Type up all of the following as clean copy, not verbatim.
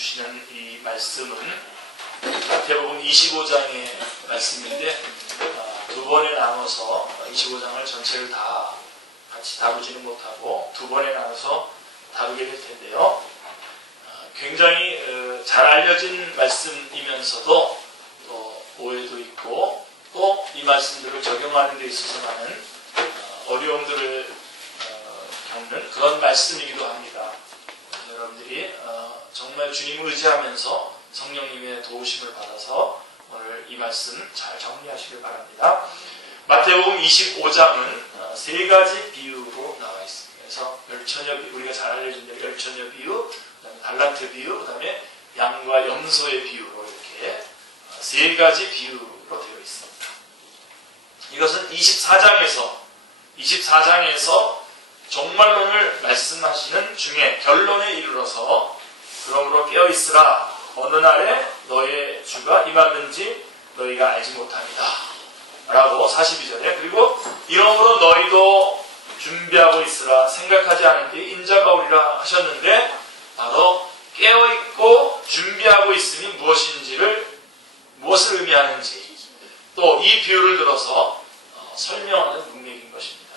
주시는 이 말씀은 마태복음 25장의 말씀인데 두 번에 나눠서 25장을 전체를 다 같이 다루지는 못하고 두 번에 나눠서 다루게 될 텐데요. 굉장히 잘 알려진 말씀이면서도 또 오해도 있고 또 이 말씀들을 적용하는 데 있어서 많은 어려움들을 겪는 그런 말씀이기도 합니다. 여러분들이 정말 주님 의지하면서 성령님의 도우심을 받아서 오늘 이 말씀 잘 정리하시길 바랍니다. 마태복음 25장은 세 가지 비유로 나와 있습니다. 그래서 열처녀 비유, 우리가 잘 알려진 대로 열처녀 비유, 그다음에 달란트 비유, 그다음에 양과 염소의 비유로 이렇게 세 가지 비유로 되어 있습니다. 이것은 24장에서 종말론을 말씀하시는 중에 결론에 이르러서 그러므로 깨어있으라 어느 날에 너의 주가 임하는지 너희가 알지 못합니다 라고 42절에 그리고 이러므로 너희도 준비하고 있으라 생각하지 않은 뒤 인자가 오리라 하셨는데 바로 깨어있고 준비하고 있음이 무엇을 의미하는지 또 이 비유를 들어서 설명하는 문맥인 것입니다.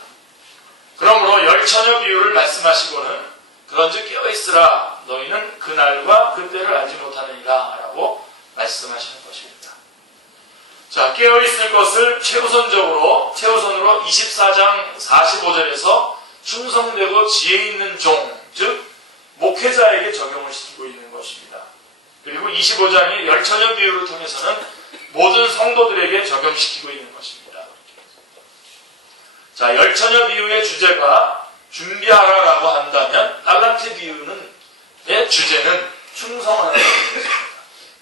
그러므로 열처녀 비유를 말씀하시고는 그런즉 깨어있으라 너희는 그날과 그때를 알지 못하느니라 라고 말씀하시는 것입니다. 자, 깨어있을 것을 최우선으로 24장 45절에서 충성되고 지혜 있는 종, 즉 목회자에게 적용을 시키고 있는 것입니다. 그리고 25장의 열처녀 비유를 통해서는 모든 성도들에게 적용시키고 있는 것입니다. 자, 열처녀 비유의 주제가 준비하라라고 한다면 달란트 비유의 주제는 충성하라는 것입니다.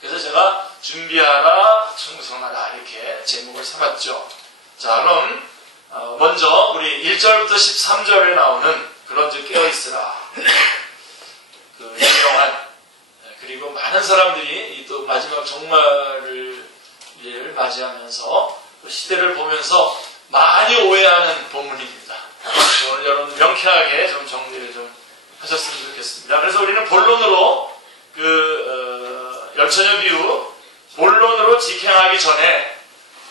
그래서 제가 준비하라, 충성하라 이렇게 제목을 삼았죠. 자, 그럼 먼저 우리 1절부터 13절에 나오는 그런즉 깨어있으라 그 유명한 그리고 많은 사람들이 또 마지막 종말을 맞이하면서 시대를 보면서 많이 오해하는 본문입니다. 오늘 여러분 명쾌하게 좀 정리를 좀 하셨으면 좋겠습니다. 그래서 우리는 본론으로 열처녀 비유 본론으로 직행하기 전에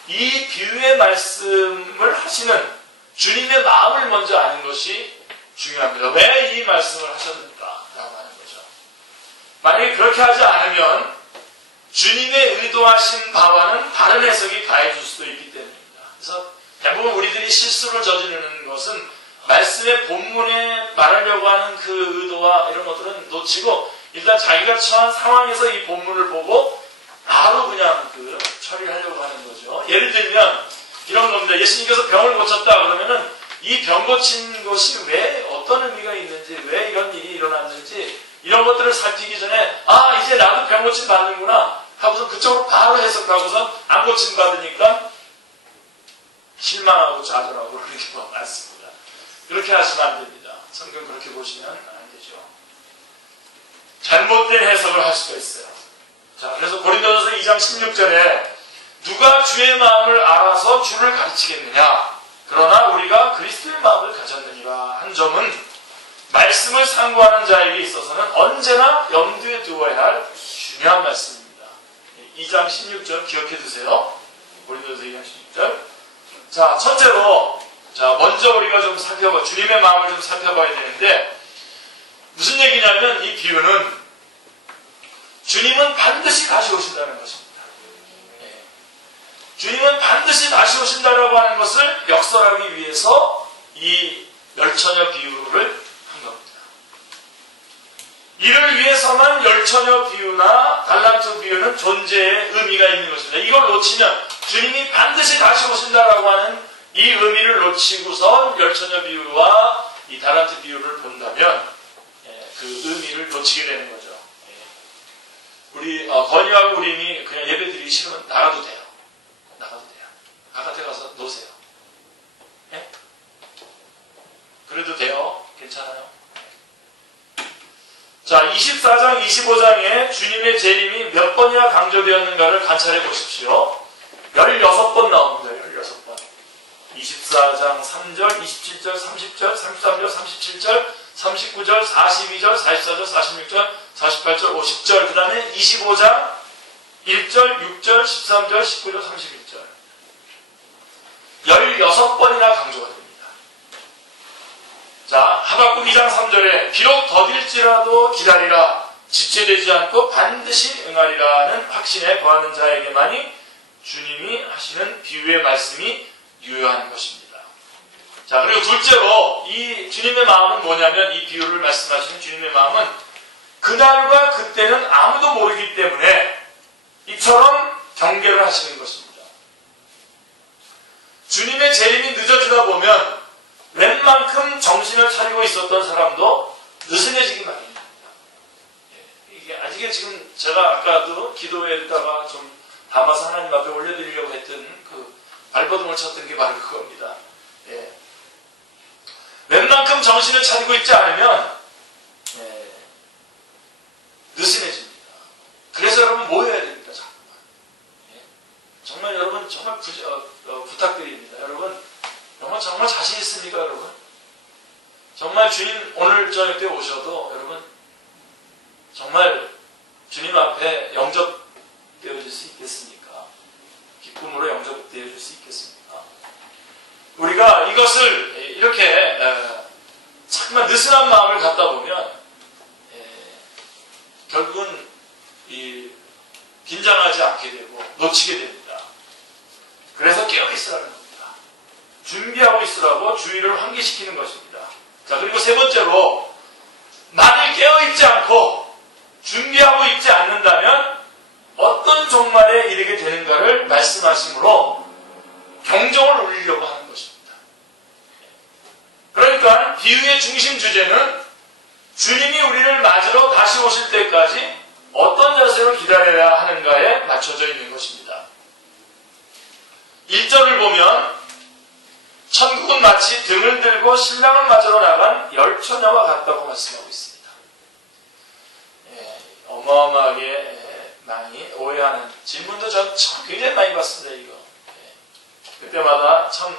이 비유의 말씀을 하시는 주님의 마음을 먼저 아는 것이 중요합니다. 왜 이 말씀을 하셨는가 라고 하는 거죠. 만약에 그렇게 하지 않으면 주님의 의도하신 바와는 다른 해석이 가해질 수도 있기 때문입니다. 그래서 대부분 우리들이 실수를 저지르는 것은 말씀의 본문에 말하려고 하는 그 의도와 이런 것들은 놓치고 일단 자기가 처한 상황에서 이 본문을 보고 바로 그냥 처리를 하려고 하는 거죠. 예를 들면 이런 겁니다. 예수님께서 병을 고쳤다 그러면은 이 병 고친 것이 왜 어떤 의미가 있는지 왜 이런 일이 일어났는지 이런 것들을 살피기 전에 이제 나도 병 고침 받는구나 하고서 그쪽으로 바로 해석하고서 안 고침 받으니까 실망하고 좌절하고 그렇게 많습니다. 그렇게 하시면 안 됩니다. 성경 그렇게 보시면 안 되죠. 잘못된 해석을 할 수가 있어요. 자, 그래서 고린도전서 2장 16절에 누가 주의 마음을 알아서 주를 가르치겠느냐 그러나 우리가 그리스도의 마음을 가졌느니라 한 점은 말씀을 상고하는 자에게 있어서는 언제나 염두에 두어야 할 중요한 말씀입니다. 2장 16절 기억해 두세요. 고린도전서 2장 16절. 자, 첫째로 먼저 우리가 좀 주님의 마음을 좀 살펴봐야 되는데 무슨 얘기냐면 이 비유는 주님은 반드시 다시 오신다는 것입니다. 주님은 반드시 다시 오신다라고 하는 것을 역설하기 위해서 이 열처녀 비유를 한 겁니다. 이를 위해서만 열처녀 비유나 달란트 비유는 존재의 의미가 있는 것입니다. 이걸 놓치면 주님이 반드시 다시 오신다라고 하는 이 의미를 놓치고서 열처녀 비유와 이 달란트 비유를 본다면 그 의미를 놓치게 되는 거죠. 우리 건이하고 우림이 그냥 예배 드리기 싫으면 나가도 돼요. 바깥에 가서 노세요. 예? 그래도 돼요. 괜찮아요. 자, 24장, 25장에 주님의 재림이 몇 번이나 강조되었는가를 관찰해 보십시오. 16번 나옵니다. 16번. 24장 3절, 27절, 30절, 33절, 37절, 39절, 42절, 44절, 46절, 48절, 50절, 그 다음에 25장 1절, 6절, 13절, 19절, 31절 16번이나 강조가 됩니다. 자, 하박국 2장 3절에 비록 더딜지라도 기다리라 지체되지 않고 반드시 응하리라는 확신에 거하는 자에게만이 주님이 하시는 비유의 말씀이 유효한 것입니다. 자, 그리고 둘째로 이 주님의 마음은 뭐냐면, 이 비유를 말씀하시는 주님의 마음은 그날과 그때는 아무도 모르기 때문에 이처럼 경계를 하시는 것입니다. 주님의 재림이 늦어지다 보면 웬만큼 정신을 차리고 있었던 사람도 느슨해지기 마련입니다. 이게 아직에 지금 제가 아까도 기도에다가 좀 담아서 하나님 앞에 올려드리려고 했던 그 발버둥을 쳤던 게 바로 그겁니다. 예. 웬만큼 정신을 차리고 있지 않으면 느슨해집니다. 그래서 여러분 모여야 됩니다. 자꾸만. 예. 정말 여러분 정말 부탁드립니다. 여러분 정말 자신 있습니까, 여러분? 정말 주님 오늘 저녁 때 오셔도 여러분 정말 주님 앞에 영접되어질 수 있겠습니까? 기쁨으로 영접되어질 수 있겠습니까? 우리가 이것을 이렇게 자꾸만 느슨한 마음을 갖다 보면 결국은 긴장하지 않게 되고 놓치게 됩니다. 그래서 깨어있으라는 겁니다. 준비하고 있으라고 주의를 환기시키는 것입니다. 자, 그리고 세 번째로 만일 깨어있지 않고 준비하고 있지 않는다면 어떤 종말에 이르게 되는가를 말씀하심으로 경종을 울리려고 하는 것입니다. 그러니까 비유의 중심 주제는 주님이 우리를 맞으러 다시 오실 때까지 어떤 자세로 기다려야 하는가에 맞춰져 있는 것입니다. 1절을 보면 천국은 마치 등을 들고 신랑을 맞으러 나간 열처녀와 같다고 말씀하고 있습니다. 어마어마하게 많이 오해하는 질문도 전 굉장히 많이 받습니다. 이거 그때마다 참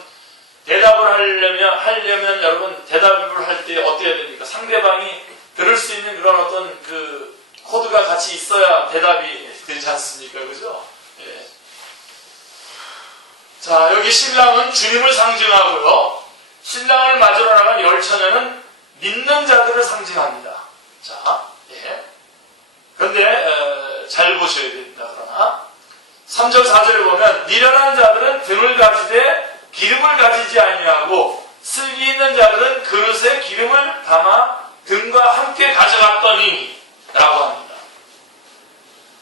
대답을 하려면 여러분 대답을 할 때 어떻게 해야 됩니까? 상대방이 들을 수 있는 그런 어떤 그 코드가 같이 있어야 대답이 되지 않습니까? 그죠? 예. 자, 여기 신랑은 주님을 상징하고요. 신랑을 맞으러 나간 열처녀는 믿는 자들을 상징합니다. 자, 예. 그런데 잘 보셔야 됩니다. 그러나 3절 4절을 보면 미련한 자들은 등을 가지되 기름을 가지지 아니하고 슬기 있는 자들은 그릇에 기름을 담아 등과 함께 가져갔더니 라고 합니다.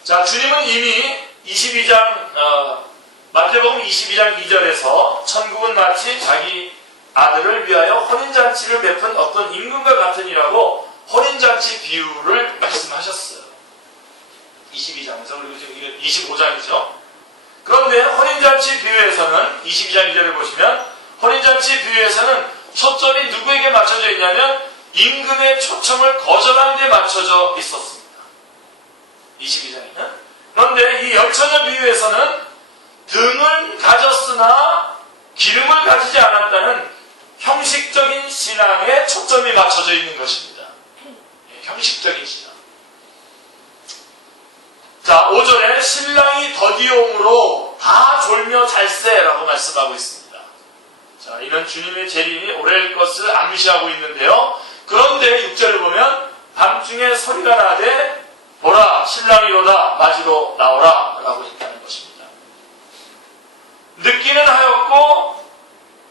자, 주님은 이미 22장 마태복음 22장 2절에서 천국은 마치 자기 아들을 위하여 혼인잔치를 베푼 어떤 임금과 같으니라고 혼인잔치 비유를 말씀하셨어요. 22장에서. 그리고 지금 이게 25장이죠. 그런데 혼인잔치 비유에서는 22장 2절을 보시면 혼인잔치 비유에서는 초점이 누구에게 맞춰져 있냐면 임금의 초청을 거절한 데 맞춰져 있었습니다. 22장에는. 그런데 이 열처녀 비유에서는 등을 가졌으나 기름을 가지지 않았다는 형식적인 신앙에 초점이 맞춰져 있는 것입니다. 형식적인 신앙. 자, 5절에 신랑이 더디옴으로 다 졸며 잘세라고 말씀하고 있습니다. 자, 이는 주님의 재림이 오래일 것을 암시하고 있는데요. 그런데 6절을 보면 밤중에 소리가 나되 보라 신랑이로다 맞으러 나오라 라고 했다는 것입니다. 늦기는 하였고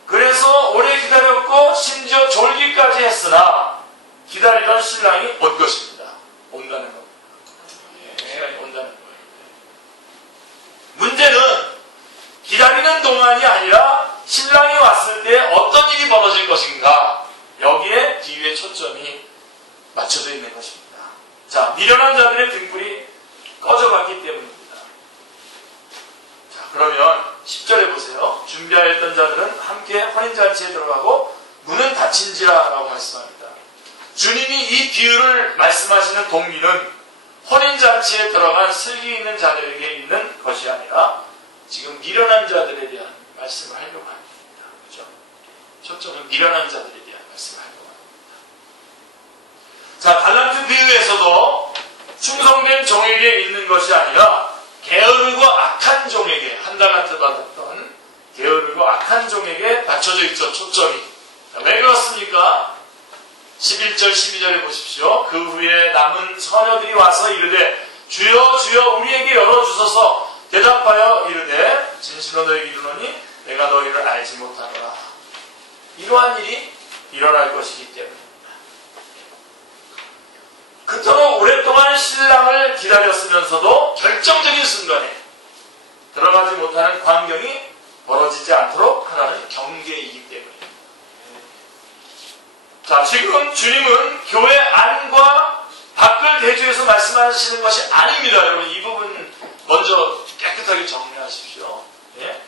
그래서 오래 기다렸고 심지어 졸기까지 했으나 기다리던 신랑이 온 것입니다. 온다는 겁니다. 신랑이 온다는 거예요. 문제는 기다리는 동안이 아니라 신랑이 왔을 때 어떤 일이 벌어질 것인가, 여기에 뒤에 초점이 맞춰져 있는 것입니다. 자, 미련한 자들의 등불이 꺼져갔기 때문입니다. 자, 그러면 10절에 보세요. 준비하였던 자들은 함께 혼인잔치에 들어가고 문은 닫힌지라 라고 말씀합니다. 주님이 이 비유를 말씀하시는 동기는 혼인잔치에 들어간 슬기 있는 자들에게 있는 것이 아니라 지금 미련한 자들에 대한 말씀을 하려고 합니다. 그렇죠? 초점은 미련한 자들에 대한 말씀을 하려고 합니다. 자, 달란트 비유에서도 충성된 종에게 있는 것이 아니라 게으르고 악한 종에게, 한 달란트 받았던 게으르고 악한 종에게 맞춰져 있죠. 초점이. 왜 그렇습니까? 11절 12절에 보십시오. 그 후에 남은 처녀들이 와서 이르되 주여 주여 우리에게 열어주소서. 대답하여 이르되 진실로 너에게 이르노니 내가 너희를 알지 못하노라. 이러한 일이 일어날 것이기 때문입니다. 그토록 오랫동안 신랑을 기다렸으면서도 결정적인 순간에 들어가지 못하는 광경이 벌어지지 않도록 하나는 경계이기 때문입니다. 자, 지금 주님은 교회 안과 밖을 대주해서 말씀하시는 것이 아닙니다. 여러분, 이 부분 먼저 깨끗하게 정리하십시오. 예?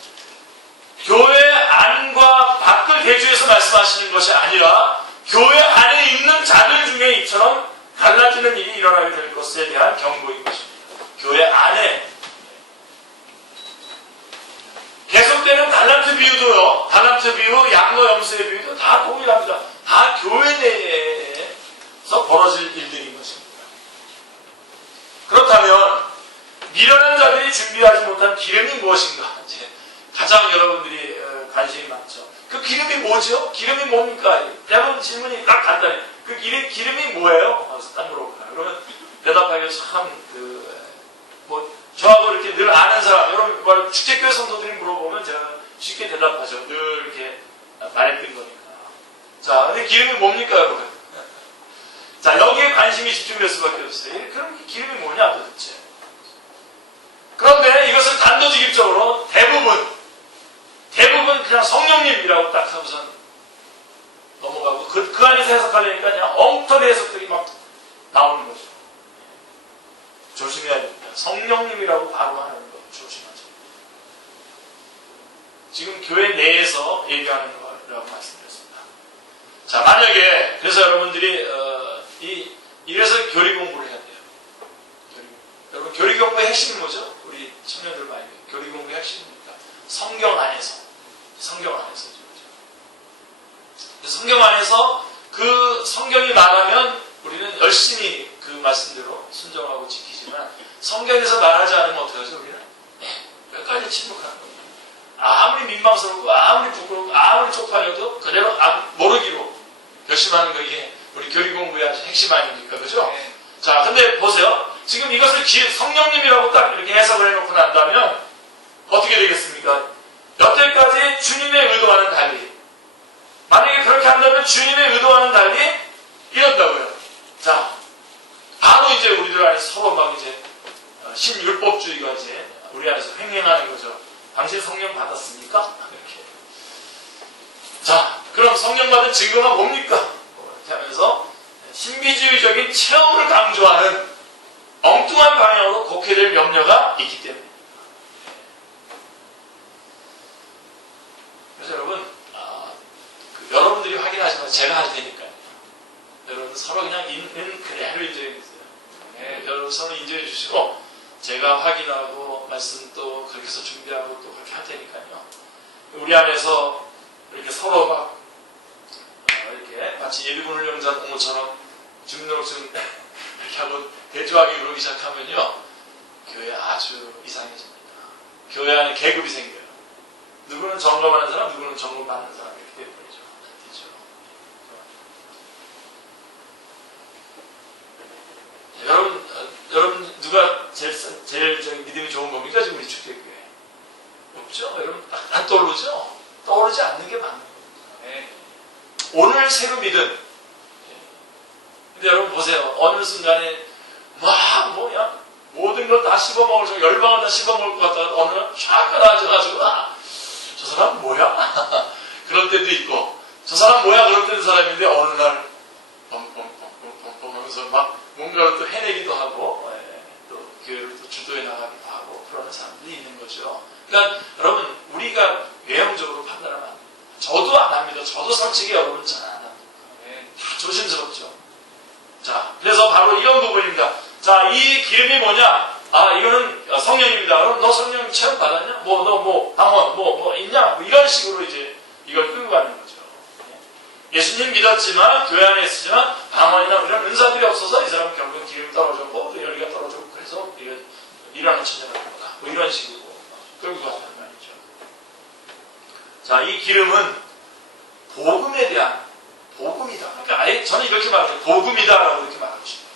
교회 안과 밖을 대주해서 말씀하시는 것이 아니라 교회 안에 있는 자들 중에 이처럼 갈라지는 일이 일어나게 될 것에 대한 경고인 것입니다. 교회 안에 계속되는 달란트 비유도요, 달란트 비유, 양거 염소의 비유도 다 동일합니다. 다 교회 내에서 벌어질 일들인 것입니다. 그렇다면 미련한 자들이 준비하지 못한 기름이 무엇인가? 이제 가장 여러분들이 관심이 많죠. 그 기름이 뭐죠? 기름이 뭡니까? 대부분 질문이 딱 간단해요. 그 기름이 뭐예요? 딱 물어볼까요? 그러면 대답하기가 참 저하고 이렇게 늘 아는 사람, 여러분 축제교회 성도들이 물어보면 제가 쉽게 대답하죠. 늘 이렇게 말했던 거니까. 자, 근데 기름이 뭡니까, 여러분? 자, 여기에 관심이 집중될 수밖에 없어요. 그럼 기름이 뭐냐, 도대체? 그런데 이것을 단도직입적으로 대부분 그냥 성령님이라고 딱 하고선 넘어가고 그 안에서 해석하려니까 그냥 엉터리 해석들이 막 나오는 거죠. 조심해야 됩니다. 성령님이라고 바로 하는 거 조심하죠. 지금 교회 내에서 얘기하는 거라고 말씀드렸습니다. 자, 만약에 그래서 여러분들이 이래서 교리 공부를 해야 돼요. 여러분 교리 공부의 핵심이 뭐죠? 우리 청년들 많이 교리 공부의 핵심입니까? 성경 안에서 성경 안에서 그 성경이 말하면 우리는 열심히 그 말씀대로 순종하고 지키지만 성경에서 말하지 않으면 어떻게 하죠? 우리는 끝까지 침묵하는 겁니다. 아무리 민망스럽고 아무리 부끄럽고 아무리 쪽팔려도 그대로 모르기로 결심하는 게 이게 우리 교리 공부의 아주 핵심 아닙니까? 그죠? 자, 근데 보세요. 지금 이것을 성령님이라고 딱 이렇게 해석을 해놓고 난다면 어떻게 되겠습니까? 여태까지 주님의 의도와는 달리, 만약에 그렇게 한다면 주님의 의도와는 달리 이런다고요. 자, 바로 이제 우리들 안에서 서로 막 이제 신율법주의가 이제 우리 안에서 횡행하는 거죠. 당신 성령 받았습니까? 이렇게. 자, 그럼 성령 받은 증거가 뭡니까? 이렇게 하면서 신비주의적인 체험을 강조하는 엉뚱한 방향으로 곡해될 염려가 있기 때문에. 그래서 여러분, 여러분들이 확인하시면 제가 할 테니까요. 여러분 서로 그냥 그대로 인정해 주세요. 네, 여러분 서로 인정해 주시고 제가 확인하고 말씀 또 그렇게 해서 준비하고 또 그렇게 할 테니까요. 우리 안에서 이렇게 서로 막 이렇게 마치 예비군 훈련자 동무처럼 준비노력좀 이렇게 하고 대조하기 그러기 시작하면요, 교회 아주 이상해집니다. 교회 안에 계급이 생겨요. 누구는 점검하는 사람, 누구는 점검받는 사람 이렇게 되어버리죠. 여러분 누가 제일 믿음이 좋은 겁니까? 지금 우리 축제교회 없죠? 여러분 안 떠오르죠? 떠오르지 않는 게 맞는 겁니다. 네. 오늘 새로 믿은. 근데 여러분 보세요. 어느 순간에 모든 걸 다 씹어먹을 수, 열방을 다 씹어먹을 것 같다가 어느 날 쫙 가라앉아가지고 저 사람 뭐야? 그럴 때도 있고, 저 사람 뭐야? 그럴 때도 사람인데 어느 날 뻥뻥뻥뻥뻥 하면서 막 뭔가를 또 해내기도 하고, 또 교회를 또 주도해 나가기도 하고 그러는 사람들이 있는 거죠. 그러니까 여러분 우리가 외형적으로 판단하면 안 됩니다. 저도 안 합니다. 저도 솔직히 여러분 잘 안 합니다. 다 조심스럽죠. 자, 그래서 바로 이런 부분입니다. 자, 이 기름이 뭐냐? 이거는 성령입니다. 그럼 너 성령 체험 받았냐? 너 방언, 있냐? 이런 식으로 이제 이걸 끌고 가는 거죠. 예수님 믿었지만 교회 안에 있으지만 방언이나 이런 은사들이 없어서 이 사람은 결국은 기름이 떨어졌고 또 열기가 떨어졌고 그래서 일하는 천재가 된 거다. 뭐 이런 식으로 끌고 가는 말이죠. 자, 이 기름은 복음에 대한 복음이다. 그러니까 아예 저는 이렇게 말해요. 복음이다라고 이렇게 말하고 싶어요.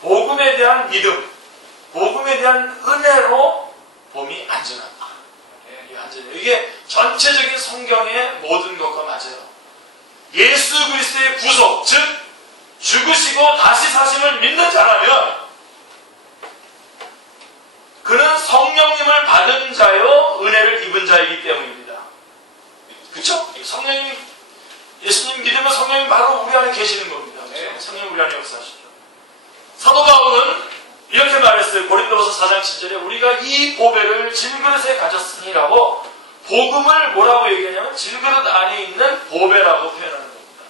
복음에 대한 믿음, 복음에 대한 은혜로 몸이 안전하다. 이게 전체적인 성경의 모든 것과 맞아요. 예수 그리스도의 구속, 즉 죽으시고 다시 사심을 믿는 자라면 그는 성령님을 받은 자요 은혜를 입은 자이기 때문입니다. 그렇죠? 성령님, 예수님 믿으면 성령님 바로 우리 안에 계시는 겁니다. 성령님 우리 안에 역사하시죠. 사도 바울은 이렇게 말했어요. 고린도후서 4장 7절에 우리가 이 보배를 질그릇에 가졌으니라고 복음을 뭐라고 얘기하냐면 질그릇 안에 있는 보배라고 표현하는 겁니다.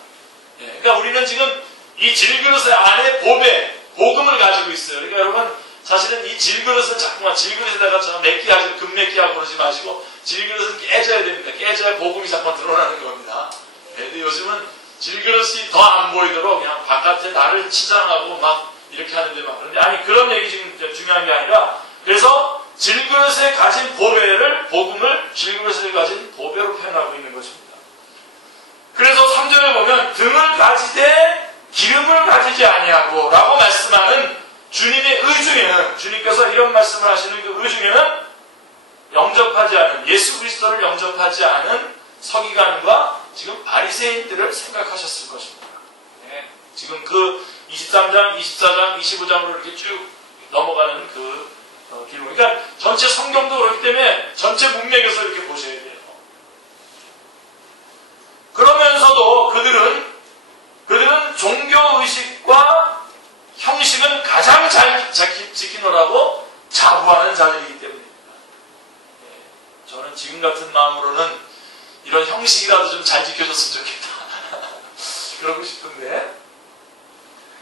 그러니까 우리는 지금 이 질그릇 안에 보배, 복음을 가지고 있어요. 그러니까 여러분 사실은 이 질그릇은 자꾸만 질그릇에다가 맺기하고 금맺기하고 그러지 마시고 질그릇은 깨져야 됩니다. 깨져야 복음이 자꾸만 드러나는 겁니다. 근데 요즘은 질그릇이 더 안 보이도록 그냥 바깥에 나를 치장하고 막 이렇게 하는데 막 그런데 아니 그런 얘기 지금 중요한 게 아니라 그래서 질그릇에 가진 보배를 복음을 질그릇에 가진 보배로 표현하고 있는 것입니다. 그래서 3절에 보면 등을 가지되 기름을 가지지 아니하고 라고 말씀하는 주님의 의 중에는 주님께서 이런 말씀을 하시는 그 의 중에는 영접하지 않은 예수 그리스도를 영접하지 않은 서기관과 지금 바리새인들을 생각하셨을 것입니다. 지금 그 23장, 24장, 25장으로 이렇게 쭉 넘어가는 그 길목. 그러니까 전체 성경도 그렇기 때문에 전체 문맥에서 이렇게 보셔야 돼요. 그러면서도 그들은 종교의식과 형식은 가장 잘 지키노라고 자부하는 자들이기 때문입니다. 저는 지금 같은 마음으로는 이런 형식이라도 좀 잘 지켜줬으면 좋겠다. 그러고 싶은데.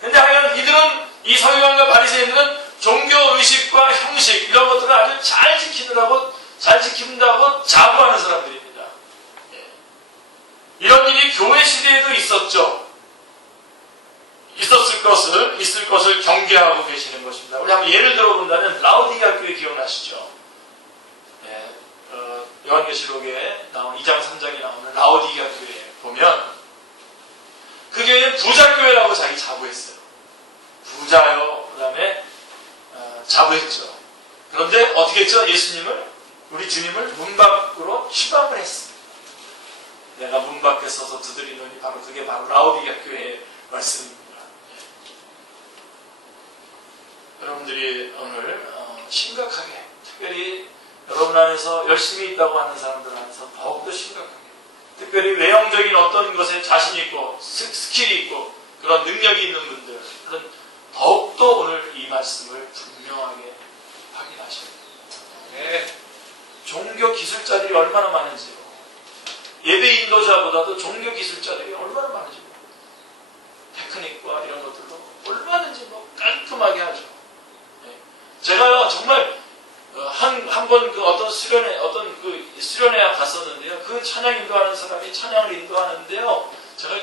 근데 하여간 이들은, 이 서기관과 바리새인들은 종교의식과 형식, 이런 것들을 아주 잘 지킨다고 자부하는 사람들입니다. 이런 일이 교회 시대에도 있었죠. 있을 것을 경계하고 계시는 것입니다. 우리 한번 예를 들어본다면, 라오디게아 교회 기억나시죠? 요한계시록에 나온 2장, 3장에 나오는 라오디게아 교회 보면, 그 교회는 부자교회라고 자기 자부했어요. 부자요. 그 다음에 자부했죠. 그런데 어떻게 했죠? 우리 주님을 문 밖으로 추방을 했습니다. 내가 문 밖에 서서 두드리노니 바로 그게 바로 라오디게아 교회의 말씀입니다. 여러분들이 오늘 심각하게, 특별히 여러분 안에서 열심히 있다고 하는 사람들 안에서 더욱더 심각하게, 특별히 외형적인 어떤 것에 자신 있고 스킬이 있고 그런 능력이 있는 분들은 더욱더 오늘 이 말씀을 분명하게 확인하셔야 됩니다. 종교 기술자들이 얼마나 많은지요. 예배 인도자보다도 종교 기술자들이 얼마나 많은지, 테크닉과 이런 것들도 얼마든지 깔끔하게 하죠. 제가요 정말 한 번 어떤 수련회 갔었는데요. 그 찬양 인도하는 사람이 찬양을 인도하는데요. 제가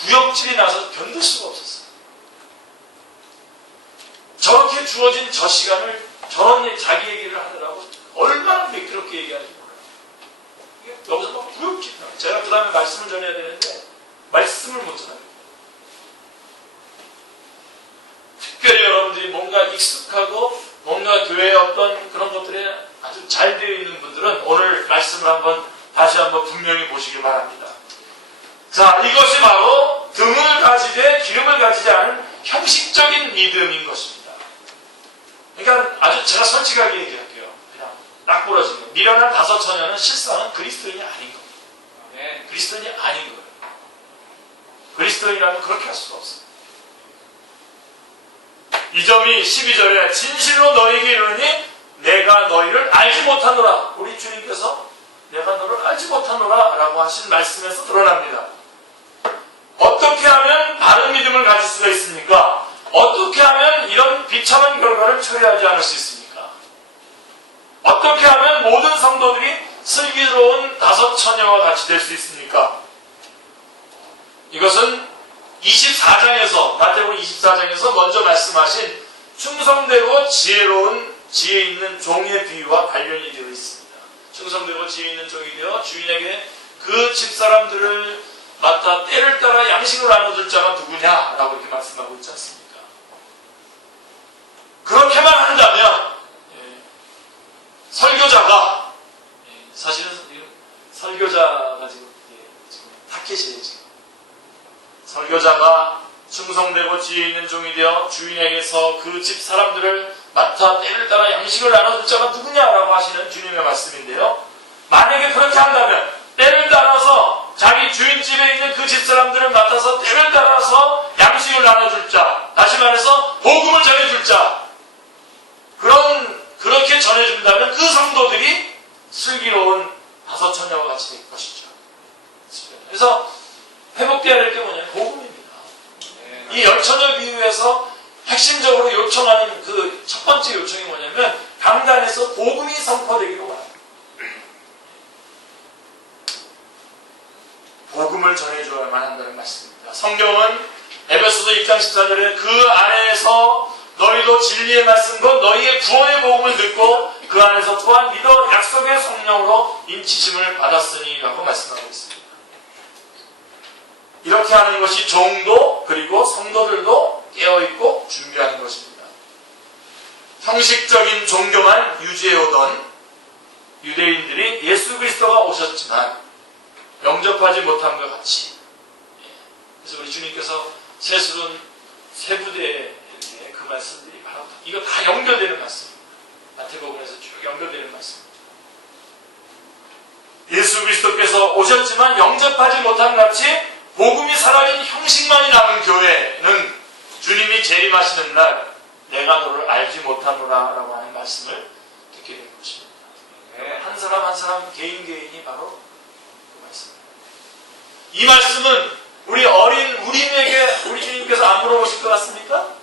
구역질이 나서 견딜 수가 없었어요. 저렇게 주어진 저 시간을 저런 자기 얘기를 하느라고 얼마나 매끄럽게 얘기하는지 몰라요. 여기서 막 구역질이 나요. 제가 그 다음에 말씀을 전해야 되는데 말씀을 못 전해요. 특별히 여러분들이 뭔가 익숙하고 뭔가 교회의 어떤 그런 것들에 아주 잘 되어 있는 분들은 오늘 말씀을 다시 한번 분명히 보시길 바랍니다. 자, 이것이 바로 등을 가지되 기름을 가지지 않은 형식적인 믿음인 것입니다. 그러니까 아주 제가 솔직하게 얘기할게요. 그냥 딱 부러진 거. 미련한 다섯 처녀는 실상은 그리스도인이 아닌 겁니다. 그리스도인이 아닌 거예요. 그리스도인이라면 그렇게 할 수가 없어요. 이 점이 12절에 진실로 너희에게 이르노니 내가 너희를 알지 못하노라. 우리 주님께서 내가 너를 알지 못하노라 라고 하신 말씀에서 드러납니다. 어떻게 하면 바른 믿음을 가질 수가 있습니까? 어떻게 하면 이런 비참한 결과를 초래하지 않을 수 있습니까? 어떻게 하면 모든 성도들이 슬기로운 다섯 처녀와 같이 될 수 있습니까? 14장에서 먼저 말씀하신 충성되고 지혜로운 지혜 있는 종의 비유와 관련이 되어 있습니다. 충성되고 지혜 있는 종이 되어 주인에게 그 집사람들을 맡아 때를 따라 양식을 나눠줄 자가 누구냐라고 이렇게 말씀하고 있지 않습니까? 그렇게만 한다면 설교자가 사실은 설교자가 지금 타켓이에요. 지금 설교자가 충성되고 지혜 있는 종이 되어 주인에게서 그 집 사람들을 맡아 때를 따라 양식을 나눠줄 자가 누구냐라고 하시는 주님의 말씀인데요. 만약에 그렇게 한다면 때를 따라서 자기 주인집에 있는 그 집 사람들을 맡아서 때를 따라서 양식을 나눠줄 자, 다시 말해서 복음을 전해줄 자, 그렇게 전해준다면 그 성도들이 슬기로운 다섯 처녀와 같이 될 것이죠. 그래서 회복되어야 될 게 뭐냐면 복음입니다. 이 열처녀 비유에서 핵심적으로 요청하는 그 첫 번째 요청이 뭐냐면 강단에서 복음이 선포되기로 합니다. 복음을 전해줘야만 한다는 말씀입니다. 성경은 에베소서 1장 14절에 그 안에서 너희도 진리의 말씀과 너희의 구원의 복음을 듣고 그 안에서 또한 믿어 약속의 성령으로 인치심을 받았으니 라고 말씀하고 있습니다. 이렇게 하는 것이 종도 그리고 성도들도 깨어있고 준비하는 것입니다. 형식적인 종교만 유지해오던 유대인들이 예수 그리스도가 오셨지만 영접하지 못한 것 같이, 그래서 우리 주님께서 세술은 세 부대에 그 말씀들이 바로 이거 다 연결되는 말씀입니다. 마태복음에서 쭉 연결되는 말씀입니다. 예수 그리스도께서 오셨지만 영접하지 못한 같이 복음이 사라진 형식만이 남은 교회는 주님이 재림하시는 날 내가 너를 알지 못하노라 라고 하는 말씀을 듣게 된 것입니다. 한 사람 한 사람 개인이 바로 그 말씀입니다. 이 말씀은 우리 어린 우리에게 우리 주님께서 안 물어보실 것 같습니까?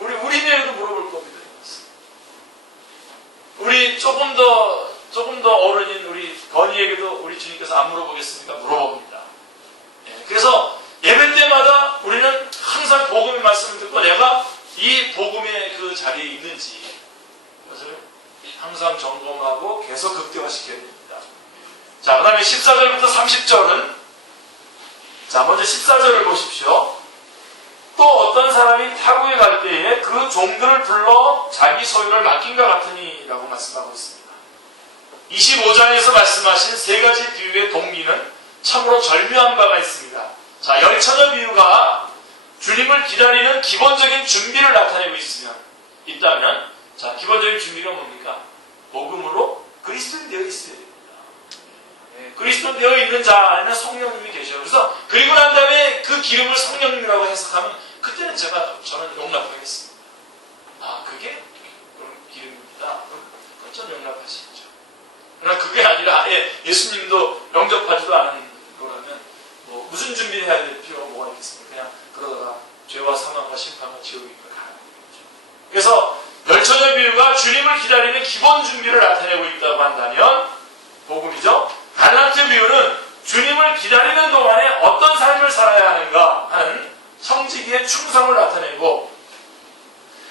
우리에게도 물어볼 겁니다. 우리 조금 더 어른인 우리 건이에게도 우리 주님께서 안 물어보겠습니까? 물어봅니다. 그래서 예배 때마다 우리는 항상 복음의 말씀을 듣고 내가 이 복음의 그 자리에 있는지 그것을 항상 점검하고 계속 극대화시켜야 됩니다. 자, 그 다음에 14절부터 30절은 자, 먼저 14절을 보십시오. 또 어떤 사람이 타국에 갈 때에 그 종들을 불러 자기 소유를 맡긴 것 같으니 라고 말씀하고 있습니다. 25장에서 말씀하신 세 가지 비유의 동기는 참으로 절묘한 바가 있습니다. 자, 열처녀 비유가 주님을 기다리는 기본적인 준비를 나타내고 있다면, 자, 기본적인 준비가 뭡니까? 복음으로 그리스도인 되어 있어야 됩니다. 그리스도 되어 있는 자 안에는 성령님이 계셔요. 그래서 그리고 난 다음에 그 기름을 성령님이라고 해석하면 그때는 저는 용납하겠습니다. 아, 그게 기름입니다. 그건 전 용납할 수 있죠. 그러나 그게 아니라 아예 예수님도 영접하지도 않은 거라면 뭐 무슨 준비를 해야 될 필요가 뭐가 있겠습니까? 그냥 그러다가 죄와 사망과 심판과 지옥에 가는 거죠. 그래서 열처녀 비유가 주님을 기다리는 기본 준비를 나타내고 있다고 한다면 복음이죠. 달란트 비유는 주님을 기다리는 동안에 어떤 삶을 살아야 하는가 하는 청지기의 충성을 나타내고,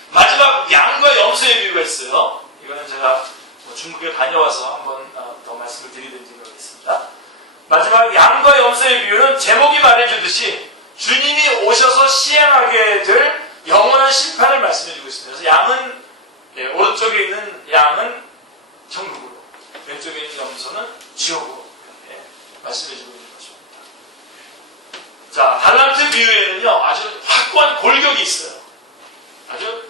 마지막 양과 염소의 비유가 있어요. 이거는 제가 중국에 다녀와서 한번 더 말씀을 드리든지 모르겠습니다. 마지막 양과 염소의 비유는 제목이 말해주듯이 주님이 오셔서 시행하게 될 영원한 심판을 말씀해주고 있습니다. 그래서 양은 오른쪽에 있는 양은 천국으로, 왼쪽에 있는 염소는 지옥으로 이렇게 말씀해주고 있는 것입니다. 자, 달란트 비유에는요 아주 확고한 골격이 있어요. 아주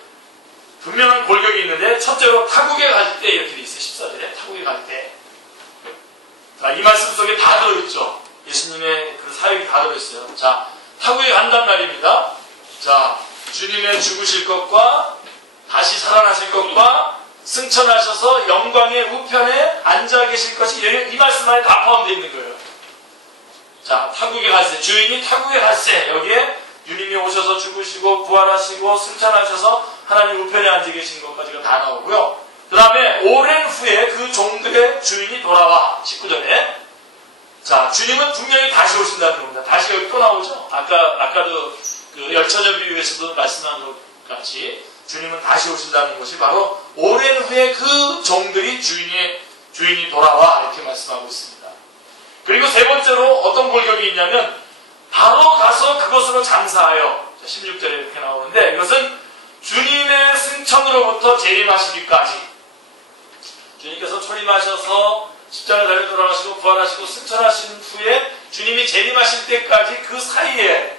분명한 골격이 있는데, 첫째로 타국에 갈 때 이렇게 돼 있어요. 14절에 타국에 갈 때. 자, 이 말씀 속에 다 들어있죠. 예수님의 그 사역이 다 들어있어요. 자, 타국에 간단 말입니다. 자, 주님의 죽으실 것과 다시 살아나실 것과 승천하셔서 영광의 우편에 앉아 계실 것이 이 말씀 안에 다 포함되어 있는 거예요. 자, 타국에 갈세, 주인이 타국에 갈세, 여기에 주님이 오셔서 죽으시고 부활하시고 승천하셔서 하나님 우편에 앉아 계신 것까지가 다 나오고요. 그 다음에 오랜 후에 그 종들의 주인이 돌아와, 19절에. 자, 주님은 분명히 다시 오신다는 겁니다. 다시 여기 또 나오죠. 아까도 그 열처녀 비유에서도 말씀한 것 같이 주님은 다시 오신다는 것이 바로 오랜 후에 그 종들이 주인이 돌아와 이렇게 말씀하고 있습니다. 그리고 세 번째로 어떤 골격이 있냐면 바로 가서 그것으로 장사하여 16절에 이렇게 나오는데 이것은 주님의 승천으로부터 재림하시기까지 주님께서 초림하셔서 십자가 달려 돌아가시고 부활하시고 승천하신 후에 주님이 재림하실 때까지 그 사이에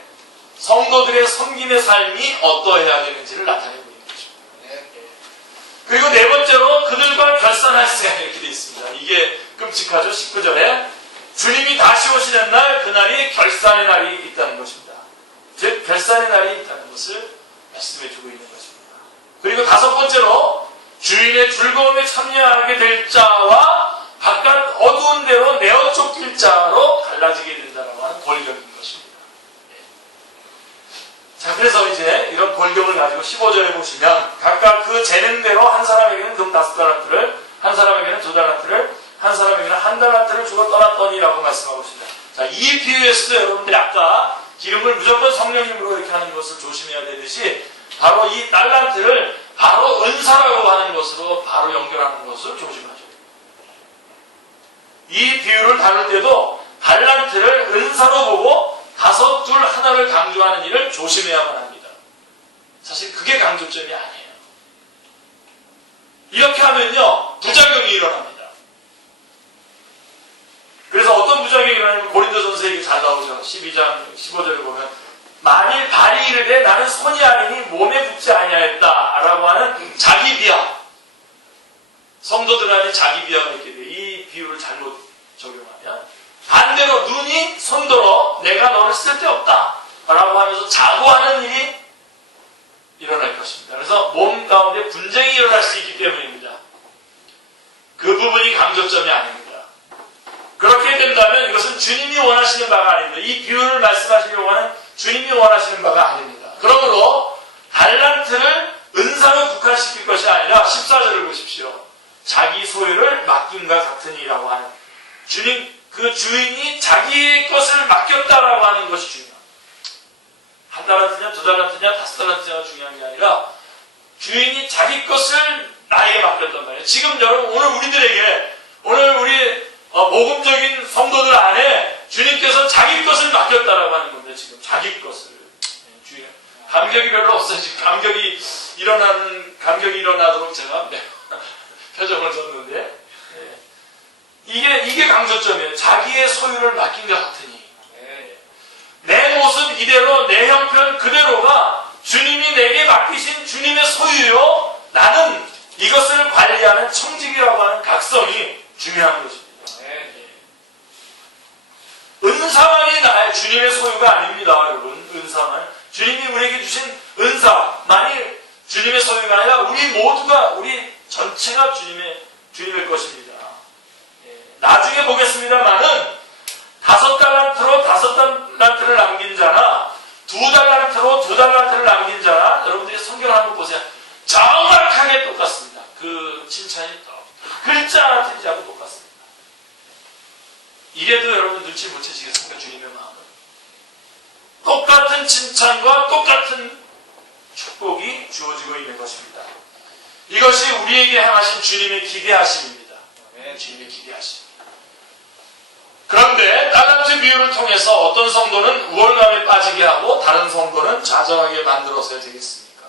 성도들의 섬김의 삶이 어떠해야 되는지를 나타내고 있는 것입니다. 그리고 네 번째로 그들과 결산하시자 이렇게 되어 있습니다. 이게 끔찍하죠. 19절에 주님이 다시 오시는 날 그날이 결산의 날이 있다는 것입니다. 즉 결산의 날이 있다는 것을 말씀해주고 있는 것입니다. 그리고 다섯 번째로 주인의 즐거움에 참여하게 될 자와 바깥 어두운 데로 내어 쫓길 자로 갈라지게 된다고 하는 골격인 것입니다. 자, 그래서 이제 이런 골격을 가지고 15절에 보시면 각각 그 재능대로 한 사람에게는 금 5달란트를, 한 사람에게는 2달란트를, 한 사람에게는 1달란트를 주고 떠났더니라고 말씀하고 있습니다. 자, 이 비유에서도 여러분들이 아까 기름을 무조건 성령님으로 이렇게 하는 것을 조심해야 되듯이 바로 이 달란트를 바로 은사라고 하는 것으로 바로 연결하는 것을 조심하죠. 이 비유를 다룰 때도 달란트를 은사로 보고 5, 2, 1를 강조하는 일을 조심해야만 합니다. 사실 그게 강조점이 아니에요. 이렇게 하면요 부작용이 일어납니다. 그래서 어떤 부작용이 일어나면 고린도전서 얘기 잘 나오죠. 12장 15절에 보면 만일 발이 이르되 나는 손이 아니니 몸에 붙지 아니하였다 라고 하는 자기 비하, 성도들 안에 자기 비하가 있게 돼요. 이 비유를 잘못 적용하면 반대로 눈이 손들어 내가 너를 쓸데없다 라고 하면서 자고하는 일이 일어날 것입니다. 그래서 몸 가운데 분쟁이 일어날 수 있기 때문입니다. 그 부분이 강조점이 아닙니다. 그렇게 된다면 이것은 주님이 원하시는 바가 아닙니다. 이 비유를 말씀하시려고 하는 주님이 원하시는 바가 아닙니다. 그러므로 달란트를 은사로 국한시킬 것이 아니라 14절을 보십시오. 자기 소유를 맡김과 같으니라고 하는 주님, 그 주인이 자기의 것을 맡겼다라고 하는 것이 중요합니다. 1달란트냐 2달란트냐 5달란트냐가 중요한 게 아니라 주인이 자기 것을 나에게 맡겼단 말이에요. 지금 여러분 오늘 우리 모금적인 성도들 안에 주님께서 자기 것을 맡겼다라고 하는 건데 지금 자기 것을 주인 감격이 별로 없어요. 지금 감격이 일어나도록 제가 표정을 줬는데 이게 강조점이에요. 자기의 소유를 맡긴 것 같으니 내 모습 이대로 내 형편 그대로가 주님이 내게 맡기신 주님의 소유요. 나는 이것을 관리하는 청직이라고 하는 각성이 중요한 것입니다. 은사만이 나의 주님의 소유가 아닙니다. 여러분 은사만 주님이 우리에게 주신 은사만이 주님의 소유가 아니라 우리 전체가 주님의 것입니다. 나중에 보겠습니다만은 5달란트로 5달란트를 남긴 자나 2달란트로 2달란트를 남긴 자나 여러분들이 성경을 한번 보세요. 정확하게 똑같습니다. 그 칭찬이 글자 하나 틀리지 않고 똑같습니다. 이래도 여러분 눈치 못 채시겠습니까? 주님의 마음은 똑같은 칭찬과 똑같은 축복이 주어지고 있는 것입니다. 이것이 우리에게 향하신 주님의 기대하심입니다. 주님의 기대하심. 그런데 달란트 비유를 통해서 어떤 성도는 우월감에 빠지게 하고 다른 성도는 좌절하게 만들어서야 되겠습니까?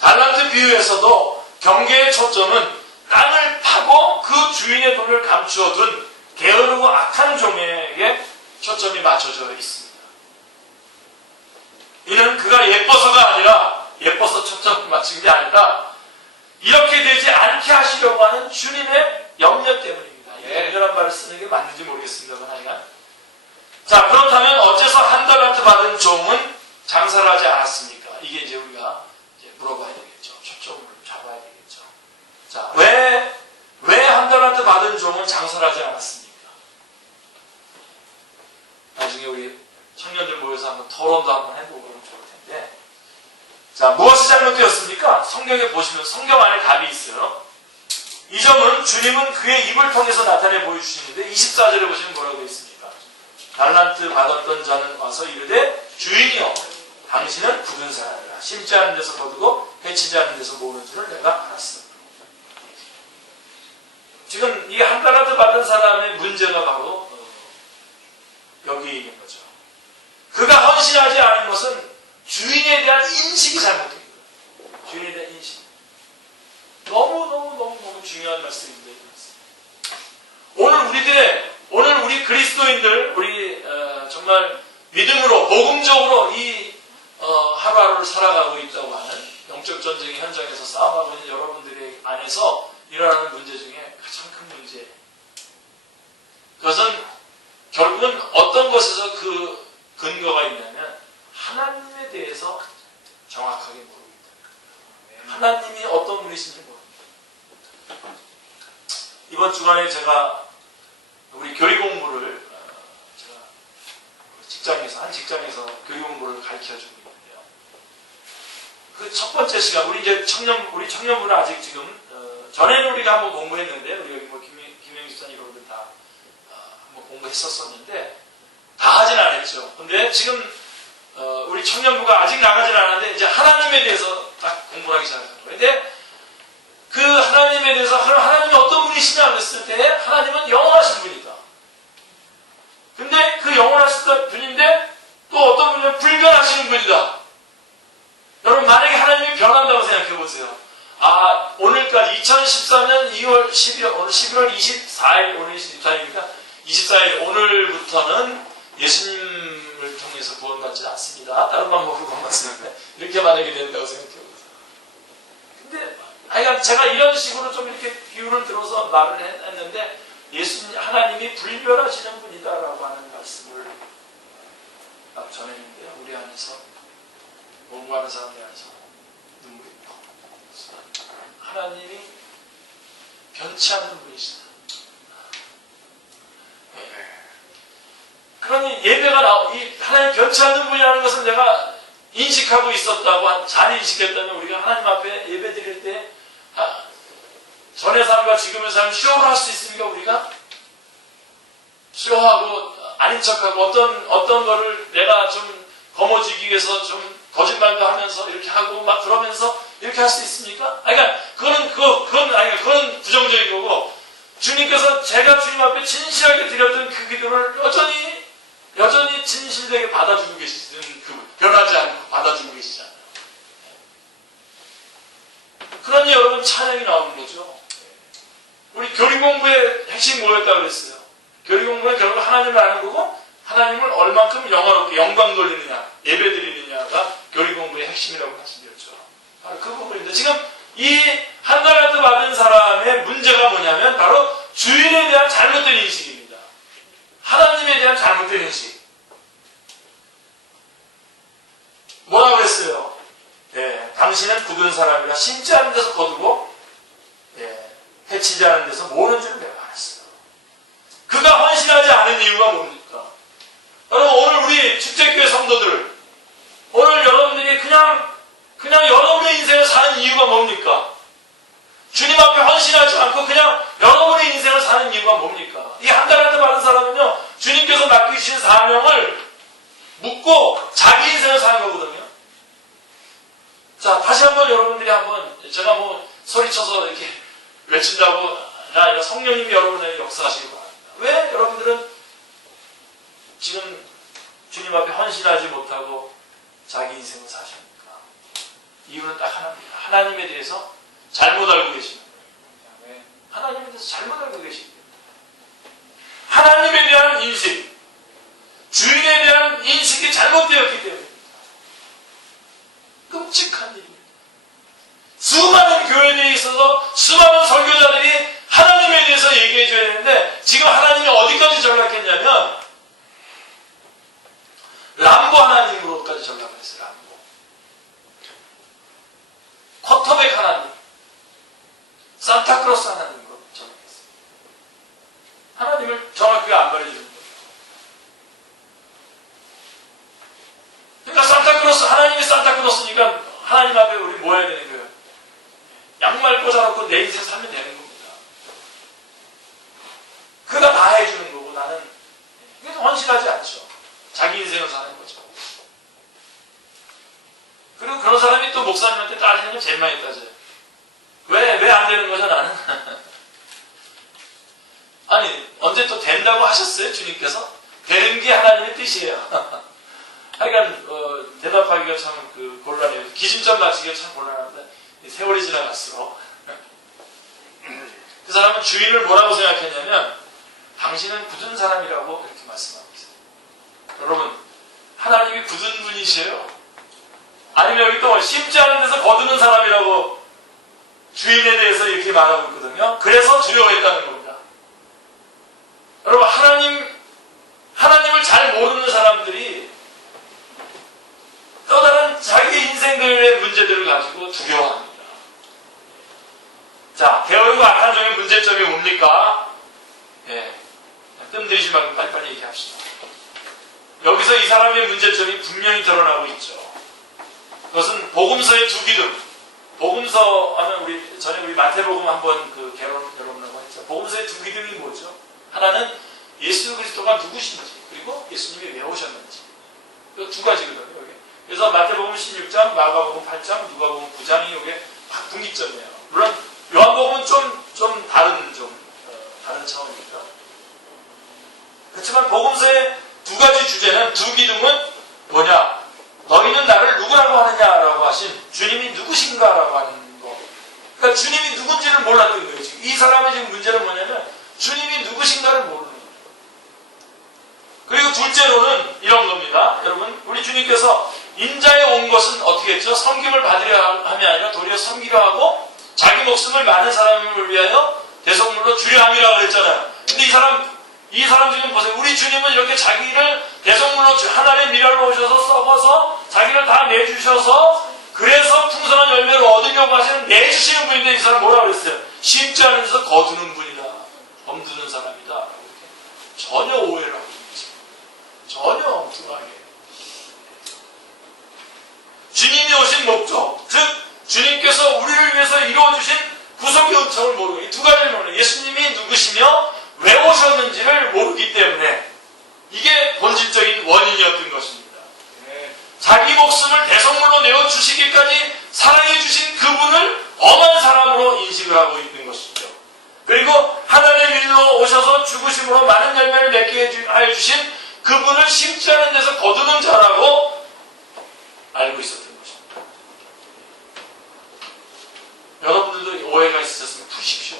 달란트 비유에서도 경계의 초점은 땅을 파고 그 주인의 돈을 감추어 둔 게으르고 악한 종에게 초점이 맞춰져 있습니다. 이는 그가 예뻐서가 아니라 예뻐서 초점을 맞춘 게 아니라 이렇게 되지 않게 하시려고 하는 주님의 염려 때문입니다. 염려란 말을 쓰는 게 맞는지 모르겠습니다만 하여간. 자, 그렇다면 어째서 1달란트 받은 종은 장사를 하지 않았습니까? 이게 이제 우리가 물어봐야 되겠죠. 초점을 잡아야 되겠죠. 자, 왜 1달란트 받은 종은 장사를 하지 않았습니까? 나중에 우리 청년들 모여서 한번 토론도 한번 해보고 그러면 좋을 텐데. 자, 무엇이 잘못되었습니까? 성경에 보시면 성경 안에 답이 있어요. 이 점은 주님은 그의 입을 통해서 나타내 보여주시는데 24절에 보시면 뭐라고 되어 있습니까? 달란트 받았던 자는 와서 이르되 주인이여 당신은 굳은 사람이라 심지 않은 데서 거두고 해치지 않은 데서 모으는 줄을 내가 알았어. 지금 이 한 달란트 받은 사람의 문제가 바로 여기 있는 거죠. 그가 헌신하지 않은 것은 주인에 대한 인식이 잘못된 거예요. 주인에 대한 인식. 너무 중요한 말씀입니다. 오늘 우리 그리스도인들, 우리 정말 믿음으로 복음적으로 이 하루하루를 살아가고 있다고 하는 영적 전쟁의 현장에서 싸움하고 있는 여러분들의 안에서 일어나는 문제 중에 가장 큰 문제. 그것은 결국은 어떤 것에서 그 근거가 있냐면 하나님에 대해서 정확하게 모릅니다. 하나님이 어떤 분이신지 모릅니다. 이번 주간에 제가 우리 교리 공부를 제가 한 직장에서 교리 공부를 가르쳐주고 있는데요. 그 첫 번째 시간 우리 청년부는 아직 지금 전에는 우리가 한번 공부했는데 우리 여기 김영희 집사님 여러분들 다 한번 공부했었었는데 다 하진 않았죠. 근데 지금 우리 청년부가 아직 나가진 않았는데 이제 하나님에 대해서 딱 공부를 하기 시작합니다. 근데 그 하나님에 대해서 하나님이 어떤 분이시냐 그랬을 때 하나님은 영원하신 분이다. 근데 그 영원하신 분인데 또 어떤 분이면 불변하시는 분이다. 여러분 만약에 하나님이 변한다고 생각해 보세요. 오늘까지 2013년 2월 11월 오늘 11월 24일 오늘 24일이니까 24일 오늘부터는 예수님을 통해서 구원받지 않습니다. 다른 방법으로 구원받습니다. 이렇게 만약에 된다고 생각해 보세요. 근데 제가 이런 식으로 좀 이렇게 비유를 들어서 말을 했는데 하나님이 불변하시는 분이다라고 하는 말씀을 전했는데요. 우리 안에서 공부하는 사람들 안에서 눈물이 하나님이 변치 않는 분이시다. 그러니 예배가 하나님 변치 않는 분이라는 것을 내가 인식하고 있었다고 잘 인식했다면 우리가 하나님 앞에 예배 드릴 때 전의 삶과 지금의 삶 쇼를 할 수 있습니까? 우리가 쇼하고 아닌 척하고 어떤 거를 내가 좀 거머쥐기 위해서 좀 거짓말도 하면서 이렇게 하고 막 그러면서 이렇게 할 수 있습니까? 그건 부정적인 거고 주님께서 제가 주님 앞에 진실하게 드렸던 그 기도를 여전히 진실되게 받아주고 계시는 변하지 않고 받아주고 계시잖아요. 그러니 여러분 찬양이 나오는 거죠. 우리 교리 공부의 핵심이 뭐였다고 그랬어요? 교리 공부는 결국 하나님을 아는 거고 하나님을 얼만큼 영화롭게 영광 돌리느냐 예배 드리느냐가 교리 공부의 핵심이라고 말씀드렸죠. 바로 그 부분입니다. 지금 이 한 달란트 받은 사람의 문제가 뭐냐면 바로 주인에 대한 잘못된 인식입니다. 하나님에 대한 잘못된 인식. 뭐라고 그랬어요? 당신은 굳은 사람이라 심지 않은 데서 거두고 해치지 않은 데서 모으는 줄 내가 알았어요. 그가 헌신하지 않은 이유가 뭡니까? 여러분 오늘 우리 축제교회 성도들 오늘 여러분들이 그냥 여러분의 인생을 사는 이유가 뭡니까? 주님 앞에 헌신하지 않고 그냥 여러분의 인생을 사는 이유가 뭡니까? 이 한 달란트 받은 사람은요 주님께서 맡기신 사명을 묻고 자기 인생을 사는 거거든요. 자 다시 한번 여러분들이 제가 소리쳐서 이렇게 외친다고 성령님이 여러분에게 역사하시기 바랍니다. 왜 여러분들은 지금 주님 앞에 헌신하지 못하고 자기 인생을 사십니까? 이유는 딱 하나입니다. 하나님에 대해서 잘못 알고 계시는 거예요. 하나님에 대해서 잘못 알고 계시는 거예요. 하나님에 대한 인식, 주인에 대한 인식이 잘못되었기 때문입니다. 끔찍한 일입니다. 수많은 교회들에 있어서 수많은 설교자들이 하나님에 대해서 얘기해 줘야 되는데 지금 하나님이 어디까지 전락했냐면 람보 하나님으로까지 전락을 했어요. 람보. 쿼터백 하나님, 산타크로스 하나님으로 전락했어요. 하나님을 정확하게 안 가르쳐주는 거예요. 그러니까 하나님이 산타크로스니까 하나님 앞에 우리 뭐 해야 되는 거예요? 양말 꽂아놓고 내 인생 살면 되는 겁니다. 그가 다 해주는 거고 나는 그래서 헌신하지 않죠. 자기 인생을 사는 거죠. 그리고 그런 사람이 또 목사님한테 따지는 건 제일 많이 따져요. 왜 안 되는 거죠, 나는? 아니, 언제 또 된다고 하셨어요, 주님께서? 되는 게 하나님의 뜻이에요. 하여간, 대답하기가 참 곤란해요. 기준점 맞추기가 참 곤란한데, 세월이 지나갈수록. 그 사람은 주인을 뭐라고 생각했냐면, 당신은 굳은 사람이라고 이렇게 말씀하고 있어요. 여러분, 하나님이 굳은 분이시에요? 아니면 여기 또 심지 않은 데서 거두는 사람이라고 주인에 대해서 이렇게 말하고 있거든요. 그래서 두려워했다는 겁니다. 여러분, 하나님을 잘 모르는 사람들이 또 다른 자기 인생들의 문제들을 가지고 두려워합니다. 자, 게으르고 악한 종의 문제점이 뭡니까? 예, 뜸들이지 말고 빨리빨리 얘기합시다. 여기서 이 사람의 문제점이 분명히 드러나고 있죠. 그것은 복음서의 두 기둥. 복음서 하면 전에 우리 마태복음 한번 결론하고 했죠. 복음서의 두 기둥이 뭐죠? 하나는 예수 그리스도가 누구신지, 그리고 예수님이 왜 오셨는지. 이 두 가지거든요, 여기. 그래서 마태복음 16장, 마가복음 8장, 누가복음 9장이 이게 분기점이에요. 물론 요한복음은 좀 다른 차원입니다. 그렇지만 복음서의 두 가지 주제는, 두 기둥은 뭐냐? 너희는 나를 누구라고 하느냐라고 하신 주님이 누구신가라고 하는 거. 그러니까 주님이 누군지를 몰랐던 거예요. 지금 이 사람의 지금 문제는 뭐냐면 주님이 누구신가를 모르는 거예요. 그리고 둘째로는 이런 겁니다. 여러분, 우리 주님께서 인자에 온 것은 어떻게 했죠? 섬김을 받으려 함이 아니라 도리어 섬기려 하고 자기 목숨을 많은 사람을 위하여 대속물로 주려 함이라고 그랬잖아요. 근데 이 사람 지금 보세요. 우리 주님은 이렇게 자기를 대속물로 하나님의 미랄로 오셔서 썩어서 자기를 다 내주셔서 그래서 풍성한 열매를 얻으려고 하시는 내주시는 분인데 이 사람 뭐라고 그랬어요? 심지 않은 데서 거두는 분이다. 범두는 사람이다. 전혀 오해를 하고 있죠. 전혀 엉뚱하게. 주님이 오신 목적, 즉 주님께서 우리를 위해서 이루어주신 구속의 은총을 모르고 이 두 가지를 모르는, 예수님이 누구시며 왜 오셨는지를 모르기 때문에 이게 본질적인 원인이었던 것입니다. 자기 목숨을 대속물로 내어주시기까지 사랑해주신 그분을 엄한 사람으로 인식을 하고 있는 것이죠. 그리고 하나님의 일로 오셔서 죽으심으로 많은 열매를 맺게 하여 주신 그분을 심지 않은 데서 거두는 자라고 알고 있었던 것입니다. 여러분들도 오해가 있으셨으면 푸십시오.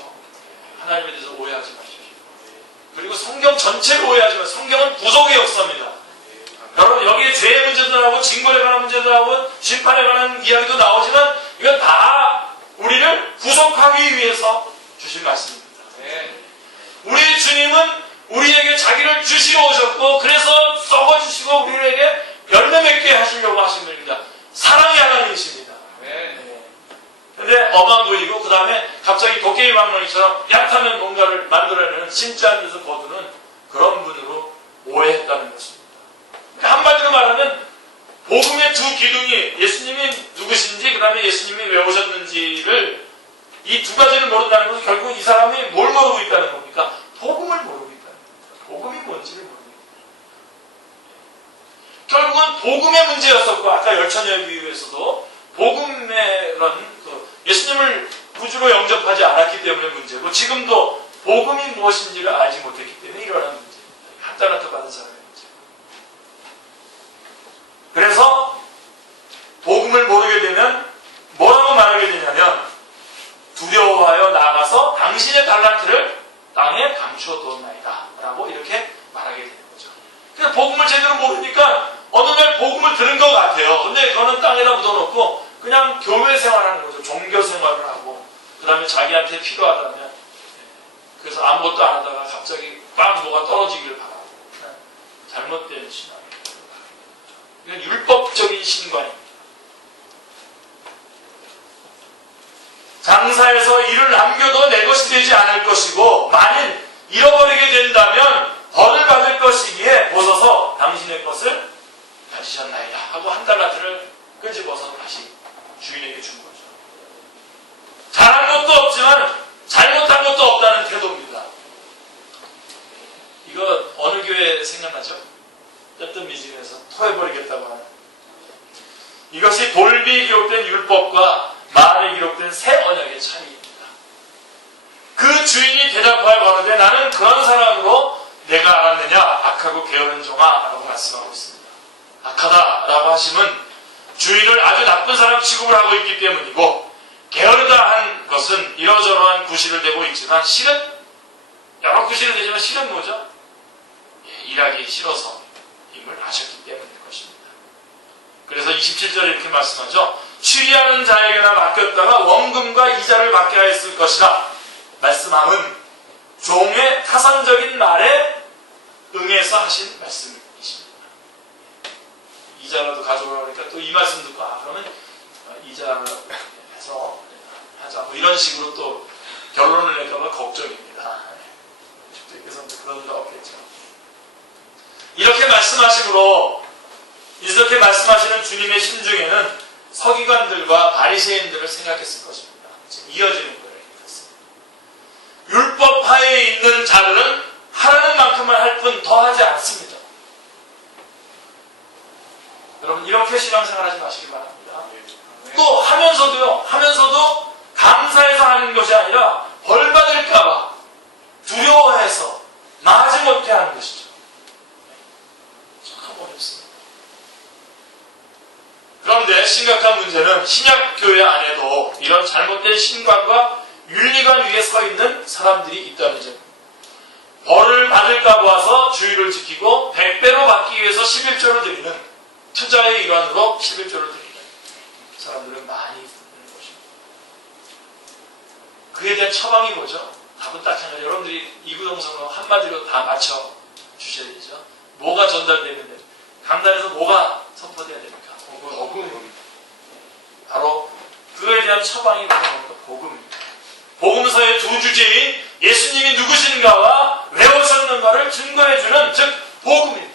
하나님에 대해서 오해하지 마십시오. 그리고 성경 전체를 오해하지 마세요. 성경은 구속의 역사입니다. 여러분, 여기에 죄의 문제도 나오고 징벌에 관한 문제도 나오고 심판에 관한 이야기도 나오지만 이건 다 우리를 구속하기 위해서 주신 말씀입니다. 우리 주님은 우리에게 자기를 주시러 오셨고 그래서 썩어주시고 우리에게 열매 맺게 하시려고 하신 분입니다. 사랑의 하나님이십니다. 근데 엄한 분이고 그 다음에 갑자기 도깨비 방망이처럼 얕하면 뭔가를 만들어내는 심지 않은 데서 거두는 그런 분으로 오해했다는 것입니다. 그러니까 한마디로 말하면 복음의 두 기둥이 예수님이 누구신지 그 다음에 예수님이 왜 오셨는지를 이 두 가지를 모른다는 것은 결국 이 사람이 뭘 모르고 있다는 겁니까? 복음을 모르고 있다는 겁니다. 복음이 뭔지를 모르고 있다. 결국은 복음의 문제였었고 아까 열처녀의 비유에서도 복음의 그런 예수님을 구주로 영접하지 않았기 때문에 문제고 지금도 복음이 무엇인지를 알지 못했기 때문에 일어나는 문제입니다. 한 달란트 받은 사람의 문제. 그래서 복음을 모르게 되면 뭐라고 말하게 되냐면 두려워하여 나아가서 당신의 달란트를 땅에 감추어두었나이다 라고 이렇게 말하게 되는 거죠. 그래서 복음을 제대로 모르니까 어느 날 복음을 들은 것 같아요. 근데 그거는 땅에다 묻어놓고 그냥 교회 생활하는 거죠. 종교 생활을 하고 그 다음에 자기한테 필요하다면 그래서 아무것도 안 하다가 갑자기 빵 뭐가 떨어지기를 바라고 잘못된 신앙. 이건 율법적인 신관입니다. 장사에서 일을 남겨도 내 것이 되지 않을 것이고 만일 잃어버리게 된다면 벌을 받을 것이기에 보소서 당신의 것을 가지셨나이다 하고 한 달란트를 끄집어서 다시 주인에게 준 거죠. 잘한 것도 없지만 잘못한 것도 없다는 태도입니다. 이거 어느 교회 생각나죠? 어떤 미진에서 토해버리겠다고 하는 이것이 볼비에 기록된 율법과 말에 기록된 새 언약의 차이입니다. 그 주인이 대답하여 가로되 나는 그런 사람으로 내가 알았느냐 악하고 게으른 종아 라고 말씀하고 있습니다. 악하다라고 하심은 주인을 아주 나쁜 사람 취급을 하고 있기 때문이고, 게으르다 한 것은 이러저러한 구실을 대고 있지만 실은 여러 구실을 대지만 실은 뭐죠? 일하기 싫어서 임을 하셨기 때문일 것입니다. 그래서 27절에 이렇게 말씀하죠. 추리하는 자에게나 맡겼다가 원금과 이자를 받게 하였을 것이라 말씀함은 종의 타산적인 말에 응해서 하신 말씀입니다. 이자라도 가져오라고 하니까 또 이 말씀 듣고 그러면 이자 해서 하자 뭐 이런 식으로 또 결론을 낼까봐 걱정입니다. 주님께서는 그런 일 없겠죠. 이렇게 말씀하시므로 이렇게 말씀하시는 주님의 심중에는 서기관들과 바리새인들을 생각했을 것입니다. 지금 이어지는 거예요. 율법하에 있는 자들은 하라는 만큼만 할 뿐 더 하지 않습니다. 여러분 이렇게 신앙생활 하지 마시기 바랍니다. 또 하면서도 감사해서 하는 것이 아니라 벌 받을까봐 두려워해서 나아지 못해 하는 것이죠. 참 어렵습니다. 그런데 심각한 문제는 신약교회 안에도 이런 잘못된 신관과 윤리관 위에 서 있는 사람들이 있다는 점. 벌을 받을까 봐서 주의를 지키고 100배로 받기 위해서 11조를 드리는 투자의 일환으로 11조를 드리는 사람들은 많이 있는 것입니다. 그에 대한 처방이 뭐죠? 답은 딱한 가지. 여러분들이 이구동성으로 한마디로 다 맞춰 주셔야 되죠. 뭐가 전달되면 됩니까? 강단에서 뭐가 선포돼야 됩니까? 복음. 바로 그에 대한 처방이 뭡니까? 복음입니다. 복음서의 두 주제인 예수님이 누구신가와 왜 오셨는가를 증거해주는 즉 복음입니다.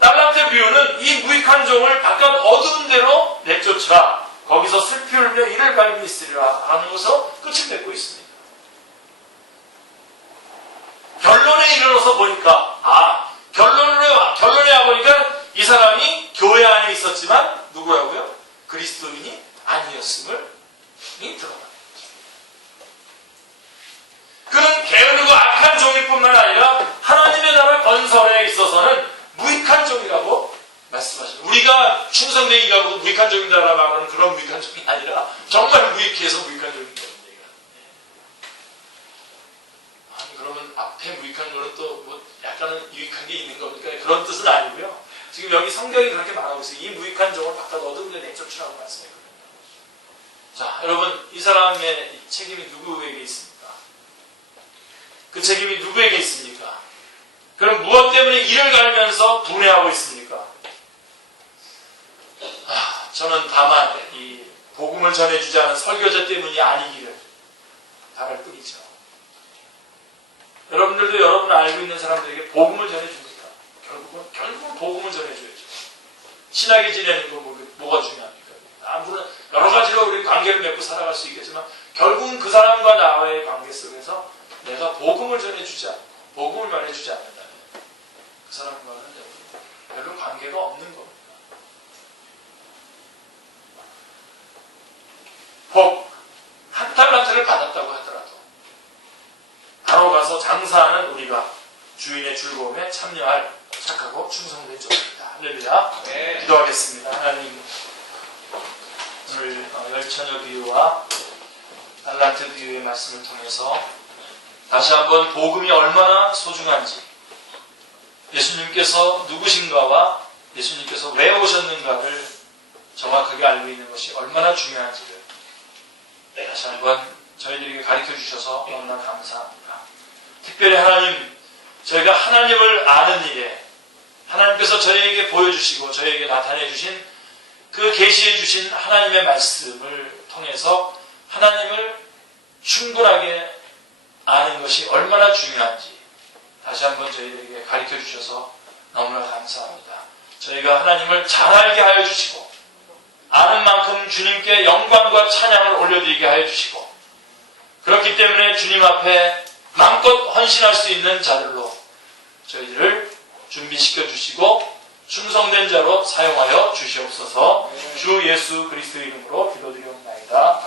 달란트 비유는 이 무익한 종을 바깥 어두운 데로 내쫓으라. 거기서 슬피 울며 이를 갈고 있으리라 하는 것으로 끝을 맺고 있습니다. 결론에 이르러서 보니까 결론에 와보니까 이 사람이 교회 안에 있었지만 누구라고요? 그리스도인이 아니었음을 드러납니다. 그는 게으르고 악한 종일 뿐만 아니라 하나님의 나라 건설에 있어서는 무익한 종이라고 말씀하십니다. 우리가 충성되게 일하고 무익한 종이다라고 말하는 그런 무익한 종이 아니라 정말 무익해서 무익한 종이다. 아니 그러면 앞에 무익한 거는 또 뭐 약간은 유익한 게 있는 겁니까? 그런 뜻은 아니고요. 지금 여기 성경이 그렇게 말하고 있어요. 이 무익한 종을 바깥 어두운 데 내쫓으라고 말씀했거든요. 자, 여러분 이 사람의 책임이 누구에게 있습니까? 그 책임이 누구에게 있습니까? 그럼 무엇 때문에 이를 갈면서 분해하고 있습니까? 저는 다만 이 복음을 전해주지 않은 설교자 때문이 아니기를 바랄 뿐이죠. 여러분들도 여러분 알고 있는 사람들에게 복음을 전해줍니다. 결국은 복음을 전해줘야죠. 친하게 지내는 거 뭐가 중요합니까? 아무런 여러 가지로 우리 관계를 맺고 살아갈 수 있겠지만 결국은 그 사람과 나와의 관계 속에서 내가 복음을 전해주지 않고 복음을 말해주지 않는다면 그 사람과는 별로 관계가 없는 겁니다. 복, 한 달란트를 받았다고 하더라도 바로 가서 장사하는 우리가 주인의 즐거움에 참여할 착하고 충성된 종입니다. 할렐루야. 네. 기도하겠습니다. 하나님 오늘 열처녀 비유와 달란트 비유의 말씀을 통해서 다시 한번 복음이 얼마나 소중한지, 예수님께서 누구신가와 예수님께서 왜 오셨는가를 정확하게 알고 있는 것이 얼마나 중요한지를 다시 한번 저희들에게 가르쳐 주셔서 너무나 감사합니다. 특별히 하나님, 저희가 하나님을 아는 일에 하나님께서 저희에게 보여주시고 저희에게 나타내 주신 그 계시해 주신 하나님의 말씀을 통해서 하나님을 충분하게 아는 것이 얼마나 중요한지 다시 한번 저희에게 가르쳐 주셔서 너무나 감사합니다. 저희가 하나님을 잘 알게 하여 주시고 아는 만큼 주님께 영광과 찬양을 올려드리게 하여 주시고 그렇기 때문에 주님 앞에 마음껏 헌신할 수 있는 자들로 저희들을 준비시켜 주시고 충성된 자로 사용하여 주시옵소서. 주 예수 그리스도의 이름으로 기도드리옵나이다.